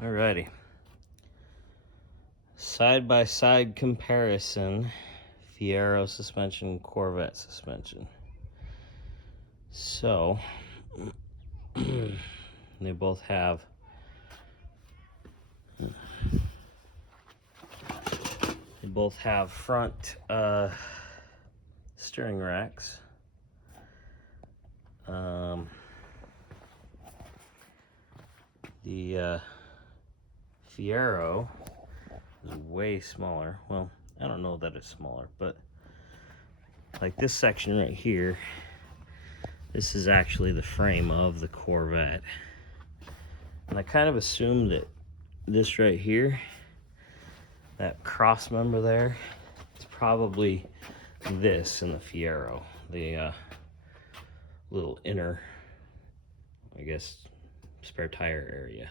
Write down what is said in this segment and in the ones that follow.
Alrighty. Side-by-side comparison, Fiero suspension, Corvette suspension. So, they both have front steering racks. The Fiero is way smaller. Well, I don't know that it's smaller, but like this section right here, this is actually the frame of the Corvette. And I kind of assumed that this right here, that cross member there, it's probably this in the Fiero, the little inner, I guess, spare tire area.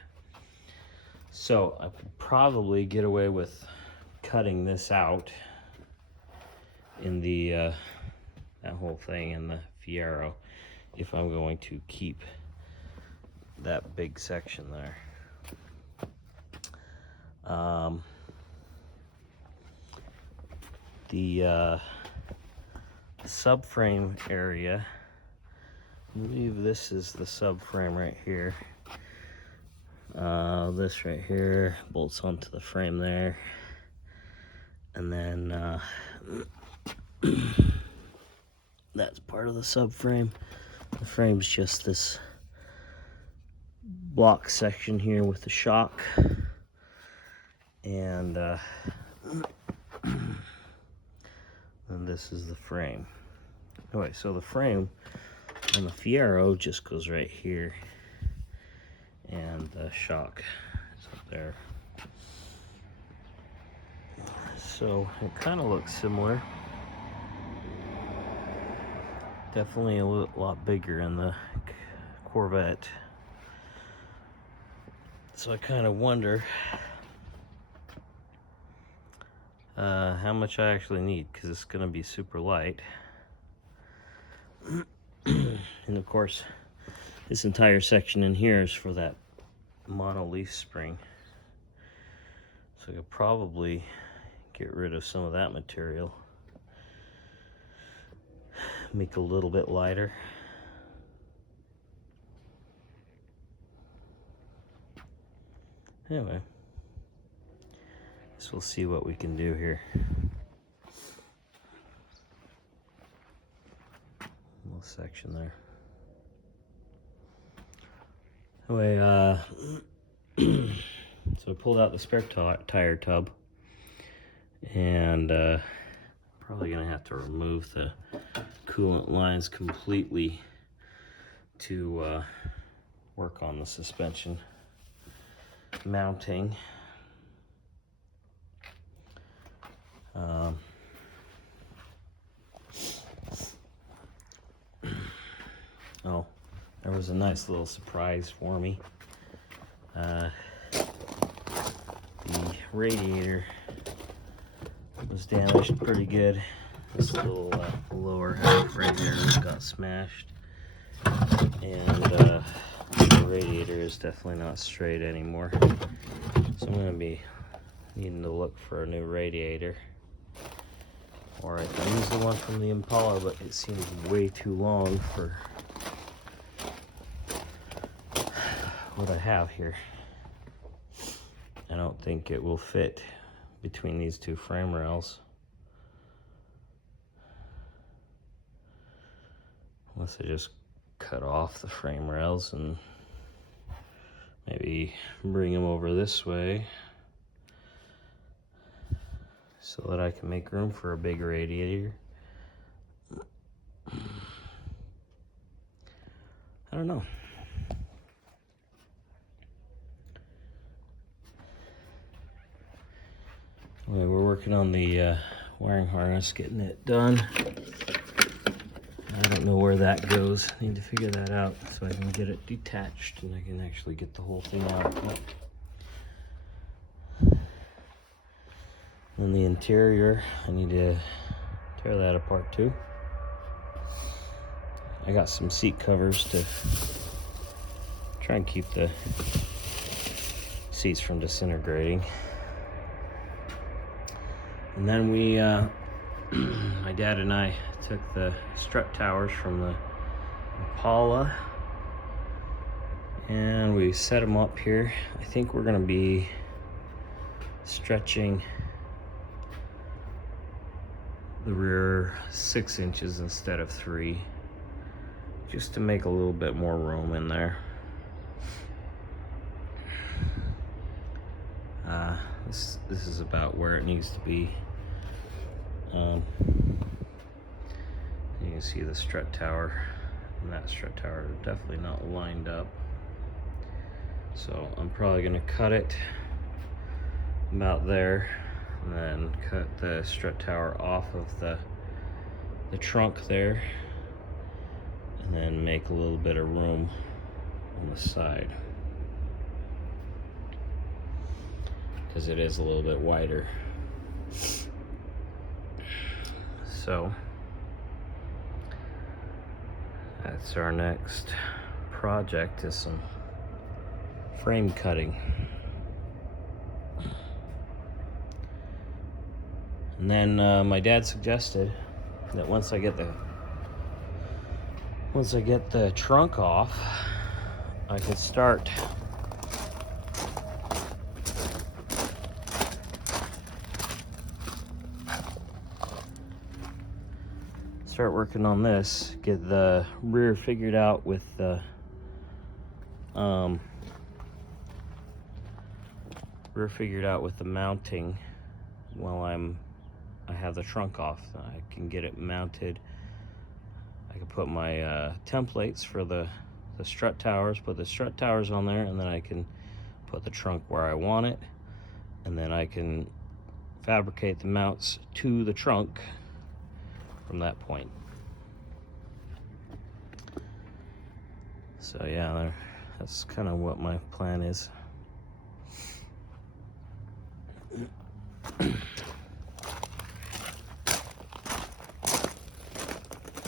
So I could probably get away with cutting this out in the that whole thing in the Fiero if I'm going to keep that big section there. The subframe area, I believe this is the subframe right here. This right here bolts onto the frame there, and then that's part of the subframe. The frame's just this block section here with the shock, and this is the frame. Anyway, so the frame on the Fiero just goes right here, and the shock is up there. So it kind of looks similar. Definitely a lot bigger in the Corvette. So I kind of wonder how much I actually need, because it's going to be super light. And of course, this entire section in here is for that mono leaf spring. So I could probably get rid of some of that material, make it a little bit lighter. Anyway, guess we'll see what we can do here. Little section there. Anyway, so I pulled out the spare tire tub, and probably gonna have to remove the coolant lines completely to work on the suspension mounting. Oh, there was a nice little surprise for me. The radiator was damaged pretty good. This little lower half right here got smashed, and the radiator is definitely not straight anymore. So I'm going to be needing to look for a new radiator, or I can use the one from the Impala, but it seems way too long for what I have here. I don't think it will fit between these two frame rails, unless I just cut off the frame rails and maybe bring them over this way so that I can make room for a big radiator. I don't know. Anyway, we're working on the wiring harness, getting it done. I don't know where that goes. Need to figure that out so I can get it detached and I can actually get the whole thing out. And the interior, I need to tear that apart too. I got some seat covers to try and keep the seats from disintegrating. And then we, my dad and I took the strut towers from the Impala and we set them up here. I think we're gonna be stretching the rear 6 inches instead of 3, just to make a little bit more room in there. This is about where it needs to be. You can see the strut tower and that strut tower are definitely not lined up. So I'm probably gonna cut it about there and then cut the strut tower off of the trunk there and then make a little bit of room on the side, because it is a little bit wider. So that's our next project, is some frame cutting. And then my dad suggested that once I get the trunk off, I could start working on this, get the rear figured out with the mounting while I have the trunk off. I can get it mounted. I can put my templates for the strut towers, put the strut towers on there, and then I can put the trunk where I want it, and then I can fabricate the mounts to the trunk from that point. So yeah, that's kind of what my plan is.